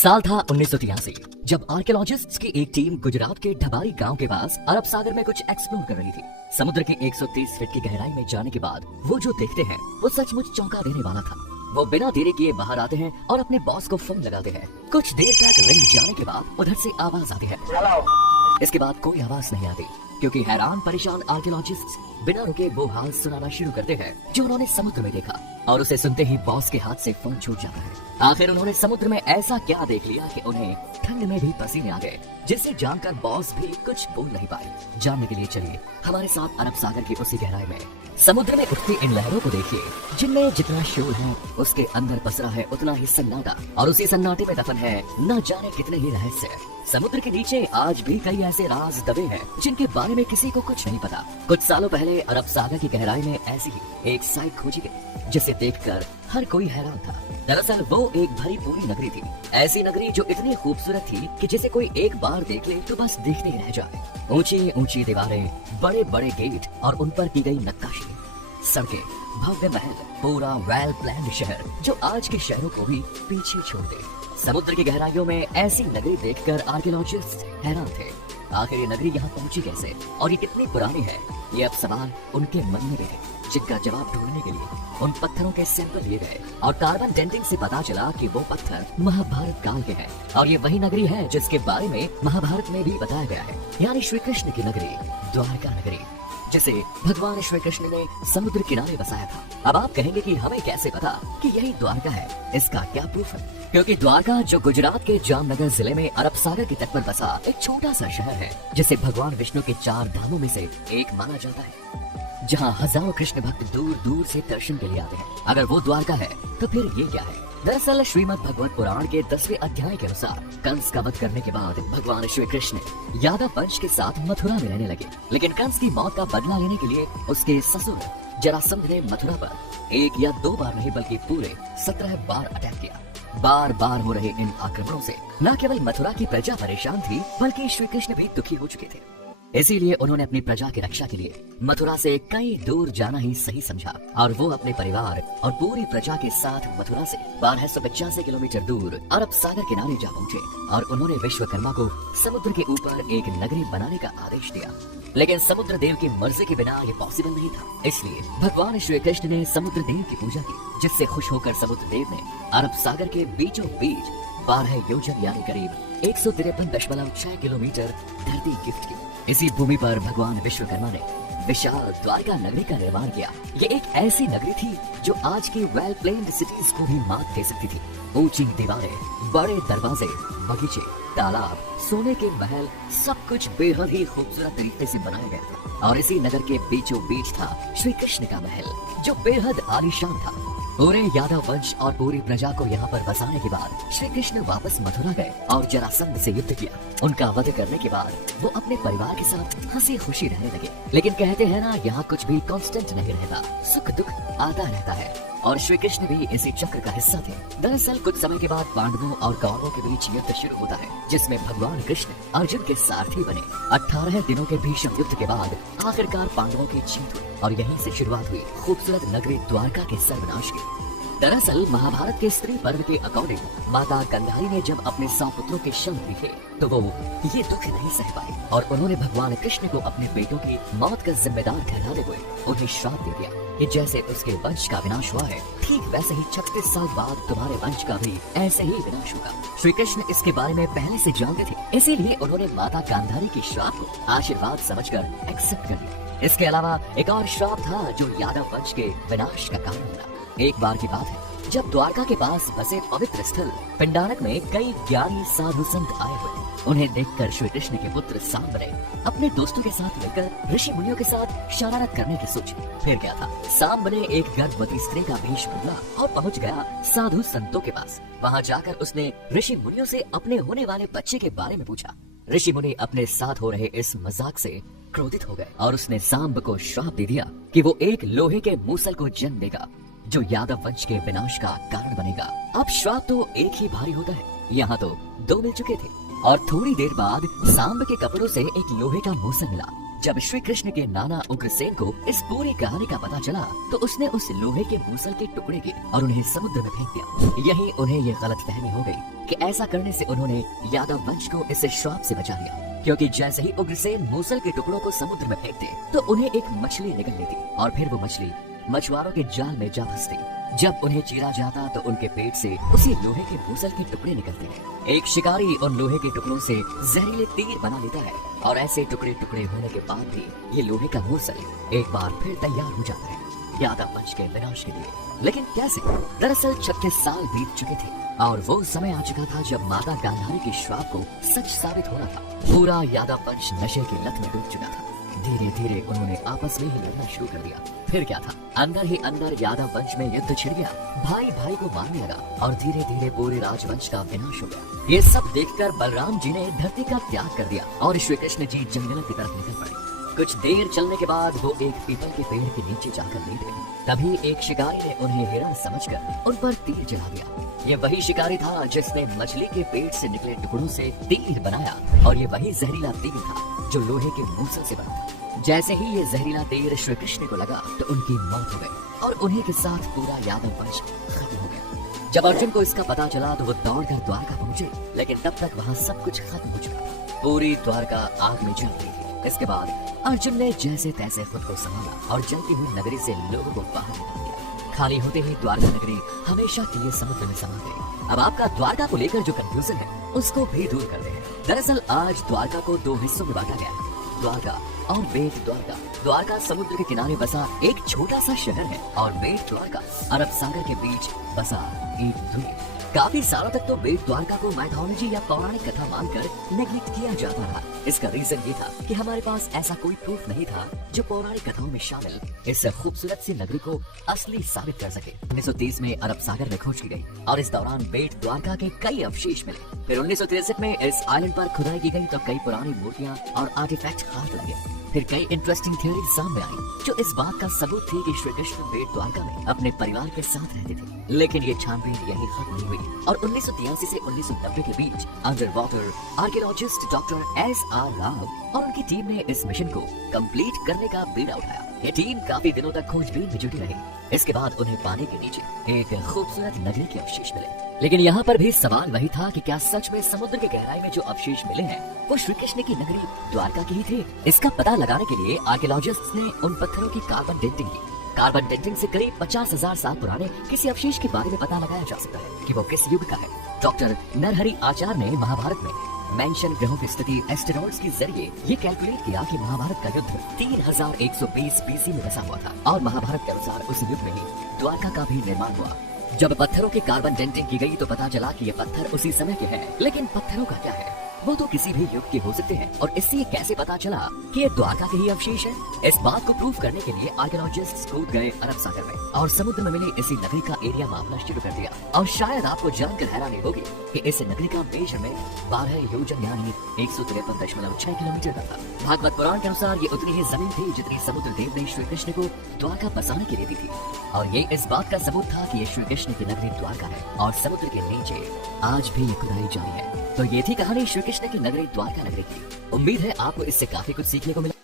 साल था 1983 जब आर्कियोलॉजिस्ट्स की एक टीम गुजरात के ढबारी गांव के पास अरब सागर में कुछ एक्सप्लोर कर रही थी। समुद्र के 130 फीट की गहराई में जाने के बाद वो जो देखते हैं वो सचमुच चौंका देने वाला था। वो बिना देरी किए बाहर आते हैं और अपने बॉस को फोन लगाते हैं। कुछ देर तक रिंग जाने के बाद उधर से आवाज आती है। इसके बाद कोई आवाज नहीं आती क्योंकि हैरान परेशान आर्कियोलॉजिस्ट्स बिना रुके वो हाल सुनाना शुरू करते हैं जो उन्होंने समुद्र में देखा, और उसे सुनते ही बॉस के हाथ से फोन छूट जाता है। आखिर उन्होंने समुद्र में ऐसा क्या देख लिया कि उन्हें ठंड में भी पसीने आ गए, जिसे जानकर बॉस भी कुछ बोल नहीं पाए। जानने के लिए चलिए हमारे साथ अरब सागर की उसी गहराई में। समुद्र में उठती इन लहरों को देखिए जिनमें जितना शोर है उसके अंदर पसरा है उतना ही सन्नाटा, और उसी सन्नाटे में दफन है न जाने कितने ही रहस्य। समुद्र के नीचे आज भी कई ऐसे राज दबे हैं जिनके बारे में किसी को कुछ नहीं पता। कुछ सालों पहले अरब सागर की गहराई में ऐसी ही एक साइट खोजी गई जिसे देखकर हर कोई हैरान था। दरअसल वो एक भरी पूरी नगरी थी, ऐसी नगरी जो इतनी खूबसूरत थी कि जिसे कोई एक बार देख ले तो बस देखते ही रह जाए। ऊंची ऊंची दीवारें, बड़े बड़े गेट और उन पर की गई नक्काशी, सड़कें, भव्य महल, पूरा वेल प्लान्ड शहर जो आज के शहरों को भी पीछे छोड़ दे। समुद्र की गहराइयों में ऐसी नगरी देखकर आर्कियोलॉजिस्ट हैरान थे। आखिर ये नगरी यहाँ पहुंची कैसे और ये कितनी पुरानी है, ये अब सवाल उनके मन में रहे, जिनका जवाब ढूंढने के लिए उन पत्थरों के सैंपल लिए गए और कार्बन डेंटिंग से पता चला कि वो पत्थर महाभारत काल के हैं, और ये वही नगरी है जिसके बारे में महाभारत में भी बताया गया है, यानी श्री कृष्ण की नगरी, द्वारका नगरी, जिसे भगवान श्री कृष्ण ने समुद्र किनारे बसाया था। अब आप कहेंगे कि हमें कैसे पता कि यही द्वारका है? इसका क्या प्रूफ है? क्योंकि द्वारका जो गुजरात के जामनगर जिले में अरब सागर के तट पर बसा एक छोटा सा शहर है, जिसे भगवान विष्णु के 4 धामों में से एक माना जाता है, जहाँ हजारों कृष्ण भक्त दूर दूर से दर्शन के लिए आते हैं। अगर वो द्वारका है तो फिर ये क्या है? दरअसल श्रीमद् भगवत पुराण के 10वें अध्याय के अनुसार कंस का वध करने के बाद भगवान श्री कृष्ण यादव वंश के साथ मथुरा में रहने लगे, लेकिन कंस की मौत का बदला लेने के लिए उसके ससुर जरासंध ने मथुरा पर 1 या 2 बार नहीं बल्कि पूरे 17 बार अटैक किया। बार बार हो रहे इन आक्रमणों से न केवल मथुरा की प्रजा परेशान थी बल्कि श्री कृष्ण भी दुखी हो चुके थे। इसीलिए उन्होंने अपनी प्रजा की रक्षा के लिए मथुरा से कई दूर जाना ही सही समझा, और वो अपने परिवार और पूरी प्रजा के साथ मथुरा से 1285 किलोमीटर दूर अरब सागर किनारे जा पहुँचे, और उन्होंने विश्वकर्मा को समुद्र के ऊपर एक नगरी बनाने का आदेश दिया। लेकिन समुद्र देव की मर्जी के बिना ये पॉसिबल नहीं था, इसलिए भगवान श्री कृष्ण ने समुद्र देव की पूजा की, जिससे खुश होकर समुद्र देव ने अरब सागर के बीचों बीच 12 योजन यानी करीब 153.6 किलोमीटर धरती गिफ्ट की। इसी भूमि पर भगवान विश्वकर्मा ने विशाल द्वारका नगरी का निर्माण किया। ये एक ऐसी नगरी थी जो आज की वेल प्लेन्ड सिटीज को भी मात दे सकती थी। ऊंची दीवारें, बड़े दरवाजे, बगीचे, तालाब, सोने के महल, सब कुछ बेहद ही खूबसूरत तरीके से बनाया गया था, और इसी नगर के बीचों बीच था श्री कृष्ण का महल जो बेहद आलीशान था। पूरे यादव वंश और पूरी प्रजा को यहाँ पर बसाने के बाद श्री कृष्ण वापस मथुरा गए और जरासंध से युद्ध किया। उनका वध करने के बाद वो अपने परिवार के साथ हंसी खुशी रहने लगे। लेकिन कहते हैं ना, यहाँ कुछ भी कांस्टेंट नहीं रहता, सुख दुख आता रहता है, और श्री कृष्ण भी इसी चक्र का हिस्सा थे। दरअसल कुछ समय के बाद पांडवों और कौरवों के बीच युद्ध शुरू होता है, जिसमें भगवान कृष्ण अर्जुन के सारथी बने। 18 दिनों के भीषण युद्ध के बाद आखिरकार पांडवों की जीत हुई, और यहीं से शुरुआत हुई खूबसूरत नगरी द्वारका के सर्वनाश की। दरअसल महाभारत के स्त्री पर्व के अकॉर्डिंग माता गंधारी ने जब अपने 100 पुत्रों के शव देखे तो वो ये दुख नहीं सह पाए, और उन्होंने भगवान कृष्ण को अपने बेटों की मौत का जिम्मेदार ठहराते हुए उन्हें श्राप दे दिया कि जैसे उसके वंश का विनाश हुआ है, ठीक वैसे ही 36 साल बाद तुम्हारे वंश का भी ऐसे ही विनाश होगा। श्री कृष्ण इसके बारे में पहले से जानते थे, इसीलिए उन्होंने माता गांधारी की श्राप को आशीर्वाद समझकर एक्सेप्ट कर लिया। इसके अलावा एक और श्राप था जो यादव वंश के विनाश का कारण बना। एक बार की बात है जब द्वारका के पास बसे पवित्र स्थल पिंडारक में कई ज्ञानी साधु संत आए हुए। उन्हें देखकर श्री कृष्ण के पुत्र सांब ने अपने दोस्तों के साथ मिलकर ऋषि मुनियों के साथ शरारत करने की सोची। फिर क्या था, सांब ने एक गर्भवती स्त्री का भेष बदला और पहुंच गया साधु संतों के पास। वहां जाकर उसने ऋषि मुनियों से अपने होने वाले बच्चे के बारे में पूछा। ऋषि मुनि अपने साथ हो रहे इस मजाक से क्रोधित हो गए, और उसने सांब को श्राप दे दिया कि वो एक लोहे के मूसल को जन्म देगा जो यादव वंश के विनाश का कारण बनेगा। अब श्राप तो एक ही भारी होता है, यहाँ तो 2 मिल चुके थे, और थोड़ी देर बाद सांब के कपड़ों से एक लोहे का मूसल मिला जब श्री कृष्ण के नाना उग्रसेन को इस पूरी कहानी का पता चला तो उसने उस लोहे के मूसल के टुकड़े किए और उन्हें समुद्र में फेंक दिया। यही उन्हें ये गलतफहमी हो गई कि ऐसा करने से उन्होंने यादव वंश को इस श्राप से बचा लिया, क्योंकि जैसे ही उग्रसेन मूसल के टुकड़ों को समुद्र में फेंकते तो उन्हें एक मछली निकल लेती और फिर वो मछली मछुआरों के जाल में जा फंसती। जब उन्हें चीरा जाता तो उनके पेट से उसी लोहे के मूसल के टुकड़े निकलते हैं। एक शिकारी उन लोहे के टुकड़ों से जहरीले तीर बना लेता है और ऐसे टुकड़े टुकड़े होने के बाद भी ये लोहे का मूसल एक बार फिर तैयार हो जाता है यादव वंश के विनाश के लिए। लेकिन कैसे? दरअसल 36 साल बीत चुके थे और वो समय आ चुका था जब माता गांधारी के श्राप को सच साबित हो रहा था। पूरा यादव वंश नशे की लत में डूब चुका था। धीरे धीरे उन्होंने आपस में ही लड़ना शुरू कर दिया। फिर क्या था, अंदर ही अंदर यादव वंश में युद्ध छिड़ गया। भाई भाई को मारने लगा और धीरे धीरे पूरे राजवंश का विनाश हो गया। ये सब देखकर बलराम जी ने धरती का त्याग कर दिया और श्री कृष्ण जी जंगल की तरफ निकल पड़े। कुछ देर चलने के बाद वो एक पीपल के पेड़ के नीचे जाकर लेट गए। तभी एक शिकारी ने उन्हें हिरण समझकर उन पर तीर चला दिया। ये वही शिकारी था जिसने मछली के पेट से निकले टुकड़ों से तीर बनाया और ये वही जहरीला तीर था जो लोहे के मूसल से बना था। जैसे ही ये जहरीला तीर श्री कृष्ण को लगा तो उनकी मौत हो गई और उन्हीं के साथ पूरा यादव वंश खत्म हो गया। जब अर्जुन को इसका पता चला तो वो दौड़कर द्वारका पहुंचे, लेकिन तब तक वहाँ सब कुछ खत्म हो चुका था। पूरी द्वारका आग में जल रही थी। इसके बाद अर्जुन ने जैसे तैसे खुद को संभाला और जलती हुई नगरी से लोगों को बाहर निकाल दिया। खाली होते ही द्वारका नगरी हमेशा के लिए समुद्र में समा गई। अब आपका द्वारका को लेकर जो कंफ्यूजन है उसको भी दूर करते हैं। दरअसल आज द्वारका को 2 हिस्सों में बांटा गया है, द्वारका और बेट द्वारका। द्वारका समुद्र के किनारे बसा एक छोटा सा शहर है और बेट द्वारका अरब सागर के बीच बसा एक द्वीप। काफी सालों तक तो बेट द्वारका को माइथोलॉजी या पौराणिक कथा मानकर नेग्लेक्ट किया जाता रहा। इसका रीजन ये था कि हमारे पास ऐसा कोई प्रूफ नहीं था जो पौराणिक कथाओं में शामिल इस खूबसूरत सी नगरी को असली साबित कर सके। 1930 में अरब सागर में खोज की गई और इस दौरान बेट द्वारका के कई अवशेष मिले। फिर 1963 में इस आइलैंड पर खुदाई की गई तो कई पुरानी मूर्तियाँ और आर्टिफैक्ट हाथ लगे। फिर कई इंटरेस्टिंग थ्योरी सामने आई जो इस बात का सबूत थी कि श्री कृष्ण बेट द्वारका में अपने परिवार के साथ रहते थे। लेकिन ये छानबीन यही खत्म नहीं हुई और 1983 से 1990 के बीच underwater archaeologist doctor S.R. Rao और उनकी टीम ने इस मिशन को कंप्लीट करने का बीड़ा उठाया। ये टीम काफी दिनों तक खोजबीन में जुटी रही। इसके बाद उन्हें पानी के नीचे एक खूबसूरत नगरी के अवशेष मिले। लेकिन यहाँ पर भी सवाल वही था कि क्या सच में समुद्र के गहराई में जो अवशेष मिले हैं वो श्री कृष्ण की नगरी द्वारका की ही थे? इसका पता लगाने के लिए आर्कियोलॉजिस्ट्स ने उन पत्थरों की कार्बन डेटिंग की। कार्बन डेटिंग से करीब 50,000 साल पुराने किसी अवशेष के बारे में पता लगाया जा सकता है कि वो किस युग का है। डॉक्टर नरहरि आचार्य ने महाभारत में मेंशन ग्रहों की स्थिति एस्टेरॉइड्स के जरिए ये कैलकुलेट किया कि महाभारत का युद्ध 3120 BC में बसा हुआ था और महाभारत के अनुसार उस युग में ही द्वारका का भी निर्माण हुआ। जब पत्थरों की कार्बन डेटिंग की गई तो पता चला कि ये पत्थर उसी समय के हैं। लेकिन पत्थरों का क्या है, वो तो किसी भी युग के हो सकते हैं और इससे ये कैसे पता चला कि ये द्वारका के ही अवशेष है? इस बात को प्रूव करने के लिए आर्कियोलॉजिस्ट्स कूद गए अरब सागर में और समुद्र में मिली इसी नगरी का एरिया मापना शुरू कर दिया। और शायद आपको जानकर हैरानी होगी कि इस नगरी का मेजरमेंट 12 योजन यानी 153.6 किलोमीटर का था। भागवत पुराण के अनुसार ये उतनी ही जमीन थी जितनी समुद्र देव ने श्री कृष्ण को द्वारका बसाने के लिए दी थी और ये इस बात का सबूत था कि ये श्री कृष्ण की नगरी द्वारका है और समुद्र के नीचे आज भी ये खुदाई जारी है। तो ये थी कहानी श्री कृष्ण की नगरी द्वारका नगरी की। उम्मीद है आपको इससे काफी कुछ सीखने को मिला।